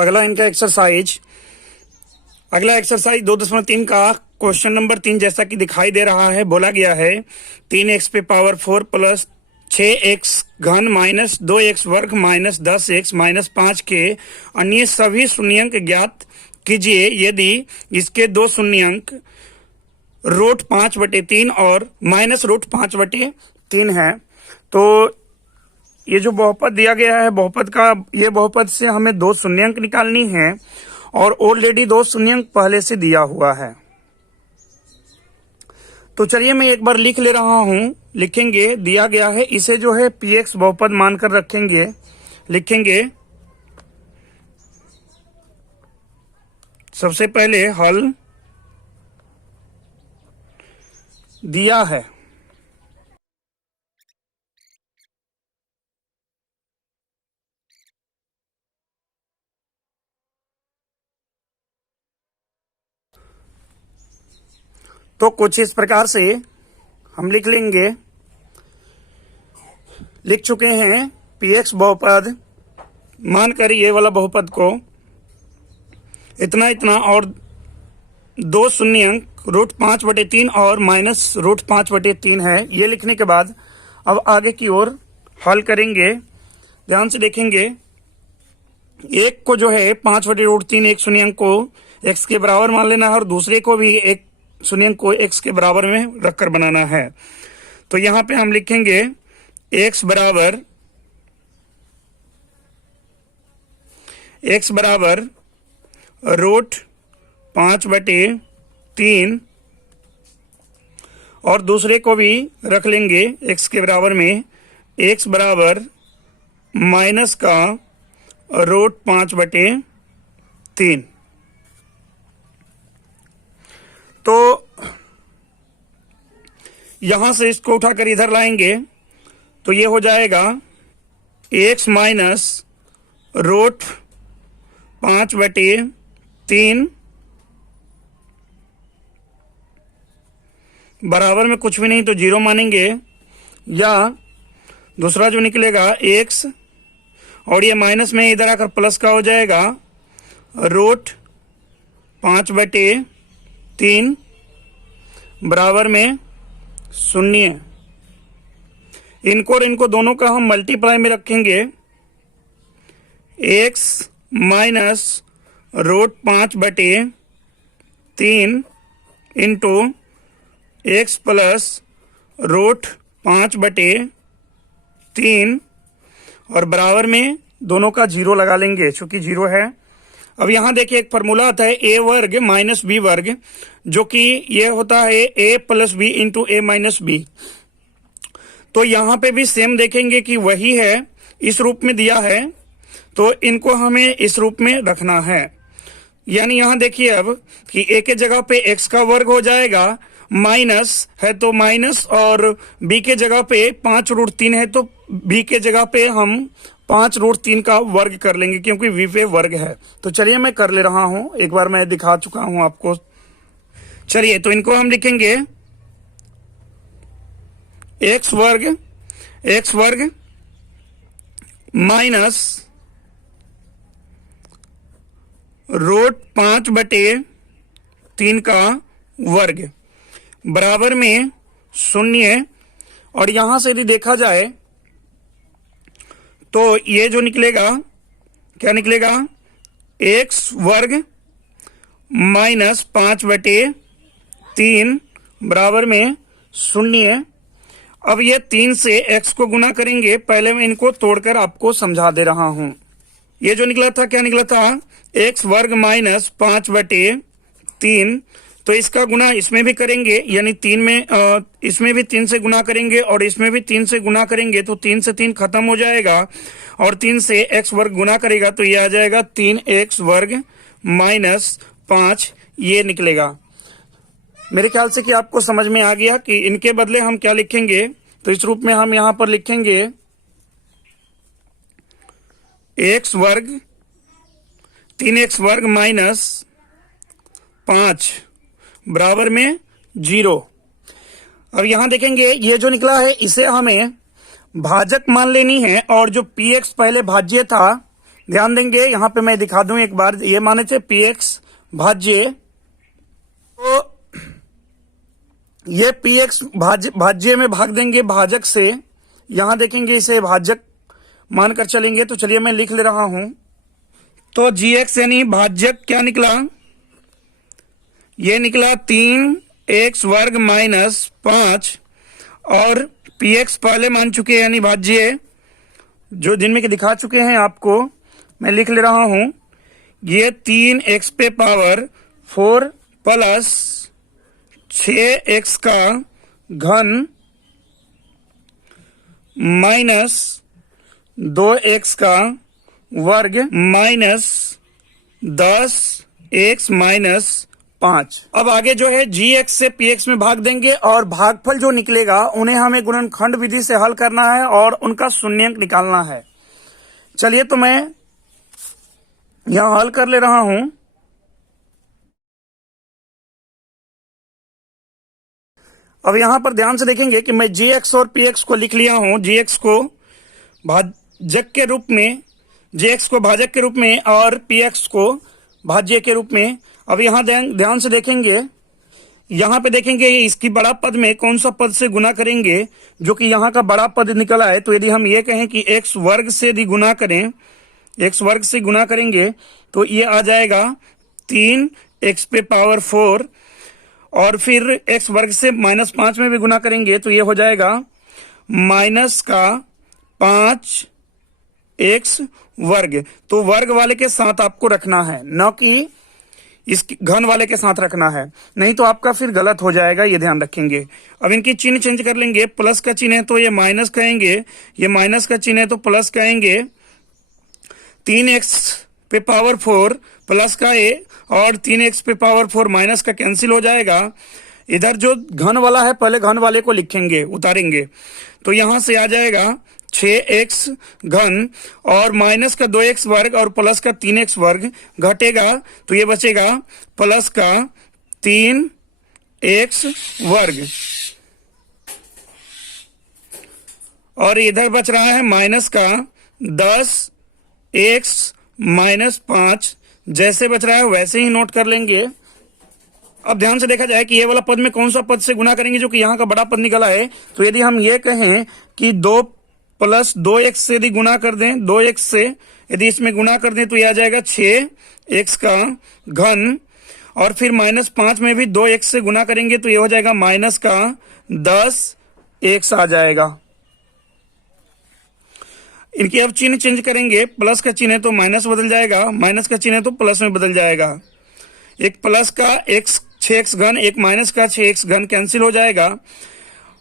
अगला इनका एक्सरसाइज 2.3 का क्वेश्चन नंबर 3 जैसा कि दिखाई दे रहा है, बोला गया है 3x पे पावर 4 प्लस 6x घन माइनस 2x वर्ग माइनस 10x माइनस 5 के अन्य सभी शून्यंक ज्ञात कीजिए यदि इसके दो शून्यंक रूट 5/3 और माइनस रूट 5/3 है। तो ये जो बहुपद दिया गया है, बहुपद से हमें दो शून्यंक निकालनी है और ऑलरेडी दो शून्यंक पहले से दिया हुआ है। तो चलिए मैं एक बार लिख ले रहा हूं, लिखेंगे। दिया गया है, इसे जो है px बहुपद मानकर रखेंगे, लिखेंगे। सबसे पहले हल दिया है, तो कुछ इस प्रकार से हम लिख लेंगे। लिख चुके हैं px बहुपद मानकर ये वाला बहुपद को इतना इतना और दो शून्यंक रूट 5/3 और माइनस रूट 5/3 है। ये लिखने के बाद अब आगे की ओर हल करेंगे। ध्यान से देखेंगे, एक को जो है 5/√3 एक शून्यंक को x के बराबर मान लेना है और दूसरे को भी एक शून्यंक को x के बराबर में रखकर बनाना है। तो यहां पे हम लिखेंगे x बराबर रूट 5/3 और दूसरे को भी रख लेंगे x के बराबर में, x बराबर माइनस का रूट 5/3। तो यहां से इसको उठाकर इधर लाएंगे तो ये हो जाएगा x माइनस रूट 5/3 बराबर में कुछ भी नहीं तो 0 मानेंगे, या दूसरा जो निकलेगा x और ये माइनस में इधर आकर प्लस का हो जाएगा रूट 5/3 बराबर में 0। इनको और इनको दोनों का हम मल्टीप्लाई में रखेंगे। x minus root 5/3 into x plus root 5/3 और बराबर में दोनों का 0 लगा लेंगे चूंकि 0 है। अब यहां देखिए एक फॉर्मूला आता है a वर्ग माइनस b वर्ग, जो कि ये होता है a plus B into a minus B. तो यहां पे भी सेम देखेंगे कि वही है, इस रूप में दिया है तो इनको हमें इस रूप में रखना है। यानी यहां देखिए अब कि a के जगह पे x का वर्ग हो जाएगा, माइनस है तो माइनस, और b के जगह पे 5√3 है तो b के जगह पे हम 5√3 का वर्ग कर लेंगे क्योंकि v पे वर्ग है। तो चलिए मैं कर ले रहा हूं, एक बार मैं दिखा चुका हूं आपको। चलिए तो इनको हम लिखेंगे x वर्ग माइनस रूट 5/3 का वर्ग बराबर में 0। और यहां से यदि देखा जाए तो ये जो निकलेगा, क्या निकलेगा, x वर्ग माइनस 5/3 बराबर में 0। अब ये 3 से x को गुना करेंगे। पहले मैं इनको तोड़कर आपको समझा दे रहा हूं। ये जो निकला था, क्या निकला था, x वर्ग माइनस 5/3, तो इसका गुना इसमें भी करेंगे, यानी 3 में इसमें भी 3 से गुना करेंगे और इसमें भी 3 से गुना करेंगे तो 3 से 3 खत्म हो जाएगा और 3 से x वर्ग गुना करेगा तो ये आ जाएगा 3x वर्ग माइनस 5, ये निकलेगा। मेरे ख्याल से कि आपको समझ में आ गया कि इनके बदले हम क्या लिखेंगे। तो इस रूप में हम यहां पर लिखेंगे x वर्ग 3x वर्ग माइनस 5 बराबर में 0। अब यहां देखेंगे ये जो निकला है इसे हमें भाजक मान लेनी है और जो px पहले भाज्य था ध्यान देंगे यहाँ पे मैं दिखा दूं एक बार, ये माने थे px भाज्य, तो ये px भाज्य में भाग देंगे भाजक से, यहां देखेंगे इसे भाजक मानकर चलेंगे। तो चलिए मैं लिख ले रहा हूं। तो gx यानी भाजक क्या निकला, ये निकला 3x वर्ग माइनस 5, और px पहले मान चुके हैं यानी भाज्य जो जिनमें के दिखा चुके हैं आपको, मैं लिख ले रहा हूं। ये 3x पे पावर 4 प्लस 6x का घन माइनस 2x का वर्ग माइनस 10x माइनस 5। अब आगे जो है gx से px में भाग देंगे और भागफल जो निकलेगा उन्हें हमें गुणनखंड विधि से हल करना है और उनका शून्यंक निकालना है। चलिए तो मैं यहां हल कर ले रहा हूं। अब यहां पर ध्यान से देखेंगे कि मैं gx और px को लिख लिया हूं। gx को भाजक के रूप में, gx को भाजक के रूप में और px को भाज्य के रूप में। अब यहां ध्यान से देखेंगे, यहां पे देखेंगे इसकी बड़ा पद में कौन सा पद से गुना करेंगे, जो कि यहां का बड़ा पद निकला है। तो यदि हम ये कहें कि x वर्ग से यदि गुना करें, x वर्ग से गुना करेंगे तो ये आ जाएगा 3x पे पावर 4, और फिर x वर्ग से माइनस 5 में भी गुना करेंगे तो ये हो जाएगा माइनस का 5x वर्ग। तो वर्ग वाले के साथ आपको रखना है, न कि इस घन वाले के साथ रखना है, नहीं तो आपका फिर गलत हो जाएगा, ये ध्यान रखेंगे। अब इनकी चिन्ह चेंज कर लेंगे, प्लस का चिन्ह है तो ये माइनस कहेंगे, ये माइनस का चिन्ह है तो प्लस कहेंगे। 3x पे पावर 4 प्लस का a और 3x पे पावर 4 माइनस का कैंसिल हो जाएगा। इधर जो घन वाला है पहले घन वाले को लिखेंगे, उतारेंगे, तो यहां से आ जाएगा 6x घन और माइनस का 2x वर्ग और प्लस का 3x वर्ग घटेगा तो ये बचेगा प्लस का 3x वर्ग, और इधर बच रहा है माइनस का 10x माइनस 5। जैसे बच रहा है वैसे ही नोट कर लेंगे। अब ध्यान से देखा जाए कि ये वाला पद में कौन सा पद से गुना करेंगे, जो कि यहाँ का बड़ा पद निकला है। तो यदि हम ये कहें कि 2 प्लस 2x से यदि गुना कर दें, 2x से यदि इसमें गुना कर दें तो यह आ जाएगा 6x का घन, और फिर माइनस 5 में भी 2x से गुना करेंगे तो ये हो जाएगा माइनस का 10x आ जाएगा। इनकी अब चिन्ह चेंज करेंगे, प्लस का चिन्ह है तो माइनस बदल जाएगा, माइनस का चिन्ह है तो प्लस में बदल जाएगा। एक प्लस का x 6x घन, एक माइनस का 6x घन कैंसिल हो जाएगा,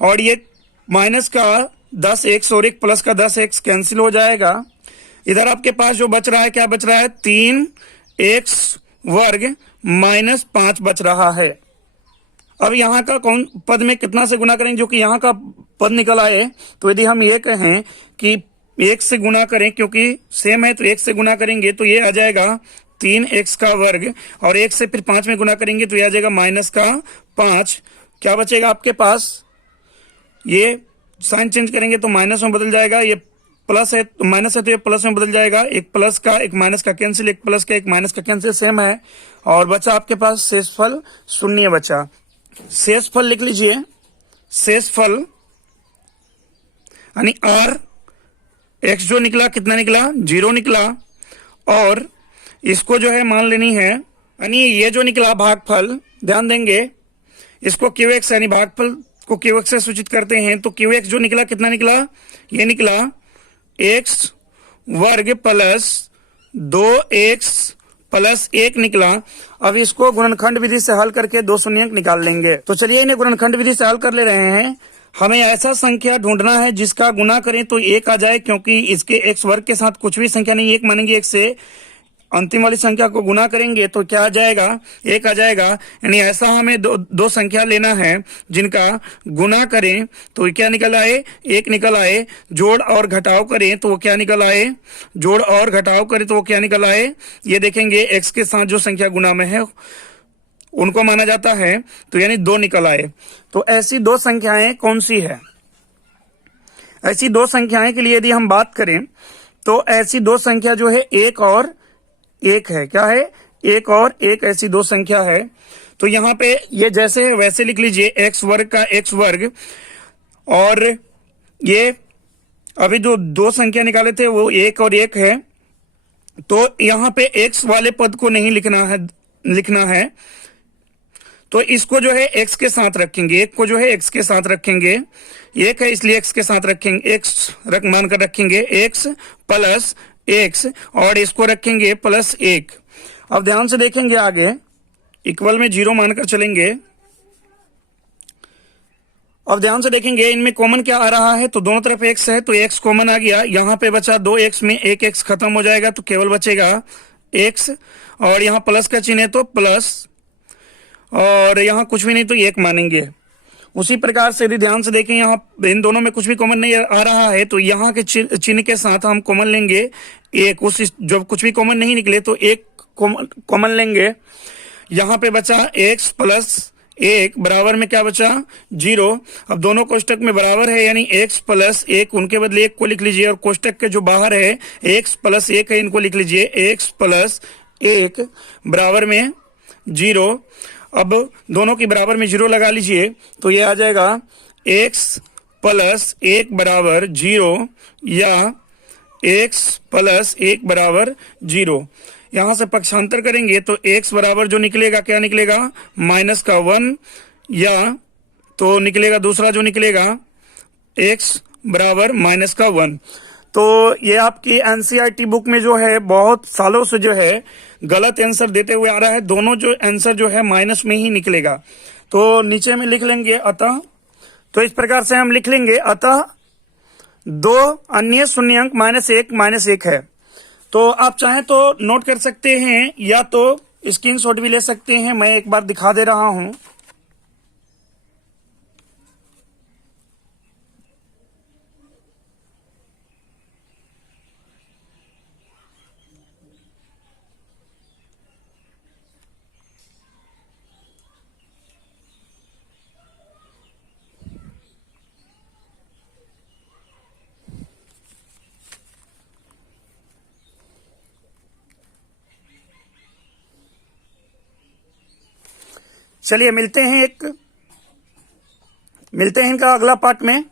और ये माइनस का 10x और एक प्लस का 10x कैंसिल हो जाएगा। इधर आपके पास जो बच रहा है, क्या बच रहा है, 3x वर्ग माइनस 5 बच रहा है। अब यहाँ का कौन पद में कितना से गुना करेंगे, जो कि यहाँ का पद निकल आए। तो यदि हम ये कहें कि 1 से गुना करें, क्योंकि सेम है तो 1 से गुना करेंगे तो ये आ जाएगा 3x का वर्ग, और 1 से फिर 5 में गुना करेंगे तो ये आ जाएगा माइनस का 5। क्या बचेगा आपके पास, ये साइन चेंज करेंगे तो माइनस में बदल जाएगा, ये प्लस है तो माइनस है तो ये प्लस में बदल जाएगा। एक प्लस का एक माइनस का कैंसिल, एक प्लस का एक माइनस का कैंसिल सेम है, और बचा आपके पास शेषफल शून्य बचा। शेषफल लिख लीजिए, शेषफल यानी r x जो निकला कितना निकला, 0 निकला, और इसको जो है मान लेनी है, यानी ये जो निकला भागफल, ध्यान देंगे इसको qx यानी भागफल को qx से सूचित करते हैं। तो qx जो निकला कितना निकला, ये निकला x वर्ग प्लस 2x प्लस 1 निकला। अब इसको गुणनखंड विधि से हल करके 2 शून्यंक निकाल लेंगे। तो चलिए इन्हें गुणनखंड विधि से हल कर ले रहे हैं। हमें ऐसा संख्या ढूंढना है जिसका गुना करें तो 1 आ जाए, क्योंकि इसके x वर्ग के साथ कुछ भी संख्या नहीं, 1 मानेंगे, 1 से अंतिम वाली संख्या को गुना करेंगे तो क्या आ जाएगा, 1 आ जाएगा। यानी ऐसा हमें दो संख्या लेना है जिनका गुना करें तो क्या निकल आए, 1 निकल आए। जोड़ और घटाव करें तो वो क्या निकल आए, जोड़ और घटाव करें तो वो क्या निकल आए, ये देखेंगे x के साथ जो संख्या गुना में है उनको माना जाता है, तो यानी 2 निकल आए। तो ऐसी 2 संख्याएं कौन सी है, ऐसी 2 संख्याएं के लिए यदि हम बात करें तो ऐसी दो संख्या जो है एक और एक है, क्या है, एक और एक, ऐसी दो संख्या है। तो यहाँ पे ये जैसे है वैसे लिख लीजिए, एक्स वर्ग का एक्स वर्ग, और ये अभी जो दो संख्या निकाले थे वो एक और एक है, तो यहाँ पे एक्स वाले पद को नहीं लिखना है, तो इसको जो है एक्स के साथ रखेंगे, एक को जो है एक्स के साथ रखेंगे, एक है इसलिए एक्स के साथ रखेंगे, एक्स मानकर रखेंगे, एक्स प्लस एक्स, और इसको रखेंगे प्लस एक। अब ध्यान से देखेंगे आगे, इक्वल में 0 मानकर चलेंगे। अब ध्यान से देखेंगे इनमें कॉमन क्या आ रहा है, तो दोनों तरफ एक्स है तो एक्स कॉमन आ गया, यहाँ पे बचा 2x में एक एक्स खत्म हो जाएगा तो केवल बचेगा x, और यहाँ प्लस का चिन्ह है तो प्लस, और यहाँ कुछ भी नहीं तो एक मानेंगे। उसी प्रकार से यदि ध्यान से देखें यहाँ इन दोनों में कुछ भी कॉमन नहीं आ रहा है तो यहाँ के चिन्ह के साथ हम कॉमन लेंगे एक, उस जब कुछ भी कॉमन नहीं निकले तो एक कॉमन लेंगे। यहाँ पे बचा x प्लस एक बराबर में क्या बचा, 0। अब दोनों कोष्टक में बराबर है यानी x प्लस एक, उनके बदले एक को लिख लीजिए, और कोष्टक के जो बाहर है x प्लस एक है इनको लिख लीजिए, x प्लस एक बराबर में 0। अब दोनों की बराबर में 0 लगा लीजिए तो ये आ जाएगा x प्लस एक बराबर 0 या x प्लस एक बराबर 0। यहां से पक्षांतर करेंगे तो x बराबर जो निकलेगा क्या निकलेगा, माइनस का 1, या तो निकलेगा दूसरा जो निकलेगा x बराबर माइनस का 1। तो ये आपकी एनसीईआरटी बुक में जो है बहुत सालों से जो है गलत आंसर देते हुए आ रहा है, दोनों जो आंसर जो है माइनस में ही निकलेगा। तो नीचे में लिख लेंगे अतः, तो इस प्रकार से हम लिख लेंगे अतः दो अन्य शून्यांक माइनस एक है। तो आप चाहें तो नोट कर सकते हैं या तो स्क्रीनशॉट भी ले सकते हैं, मैं एक बार दिखा दे रहा हूं। चलिए मिलते हैं इनका अगला पार्ट में।